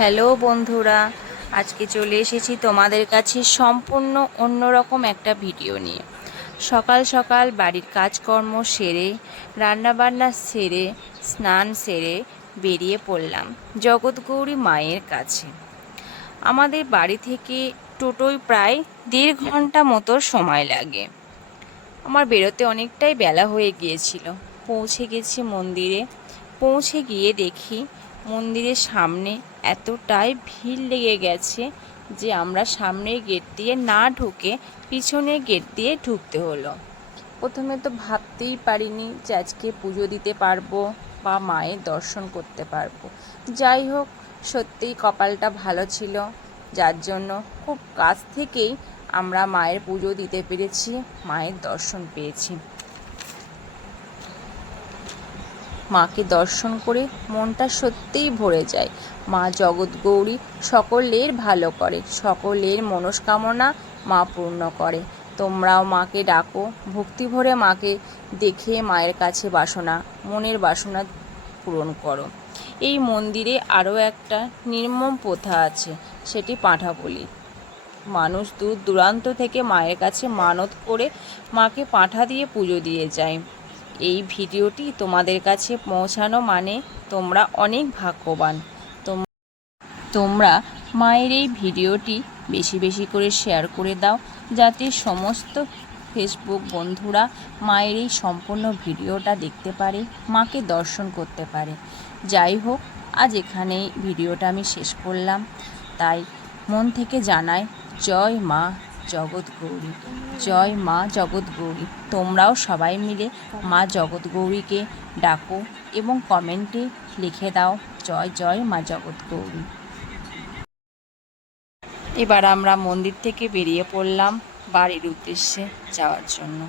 Hello বন্ধুরা, আজকে চলে এসেছি তোমাদের কাছে সম্পূর্ণ অন্যরকম একটা ভিডিও নিয়ে। সকাল সকাল বাড়ির কাজকর্ম সেরে, রান্নাবান্না সেরে, স্নান সেরে বেরিয়ে পড়লাম জগৎগৌরী মায়ের কাছে। আমাদের বাড়ি থেকে টোটোয় প্রায় 1.5 ঘন্টা মতো সময় লাগে। আমার বেরোতে অনেকটাই বেলা হয়ে গিয়েছিল। পৌঁছে গেছি মন্দিরে। পৌঁছে গিয়ে দেখি মন্দিরের সামনে এতটাই ভিড় লেগে গেছে যে আমরা সামনের গেট দিয়ে না ঢুকে পিছনের গেট দিয়ে ঢুকতে হলো। প্রথমে তো ভাবতেই পারিনি যে আজকে পুজো দিতে পারবো বা মায়ের দর্শন করতে পারবো। যাই হোক, সত্যিই কপালটা ভালো ছিল, যার জন্য খুব কাছ থেকেই আমরা মায়ের পুজো দিতে পেরেছি, মায়ের দর্শন পেয়েছি। মাকে দর্শন করে মনটা সত্যিই ভরে যায়। মা জগৎগৌরী সকলের ভালো করে, সকলের মনস্কামনা মা পূর্ণ করে। তোমরাও মাকে ডাকো, ভক্তি ভরে মাকে দেখে মায়ের কাছে বাসনা, মনের বাসনা পূরণ করো। এই মন্দিরে আরও একটা নির্মম প্রথা আছে, সেটি পাঁঠা বলি। মানুষ দূর দূরান্ত থেকে মায়ের কাছে মানত করে মাকে পাঁঠা দিয়ে পুজো দিয়ে যায়। এই ভিডিওটি তোমাদের কাছে পৌঁছানো মানে তোমরা অনেক ভাগ্যবান। তোমরা মায়ের এই ভিডিওটি বেশি বেশি করে শেয়ার করে দাও, যাতে সমস্ত ফেসবুক বন্ধুরা মায়ের এই সম্পূর্ণ ভিডিওটা দেখতে পারে, মাকে দর্শন করতে পারে। যাই হোক, আজ এখানেই ভিডিওটা আমি শেষ করলাম। তাই মন থেকে জানাই জয় মা জগৎগৌরী, জয় মা জগৎগৌরী। তোমরাও সবাই মিলে মা জগৎগৌরীকে ডাকো এবং কমেন্টে লিখে দাও জয় জয় মা জগৎগৌরী। এবার আমরা মন্দির থেকে বেরিয়ে পড়লাম বাড়ির উদ্দেশ্যে যাওয়ার জন্য।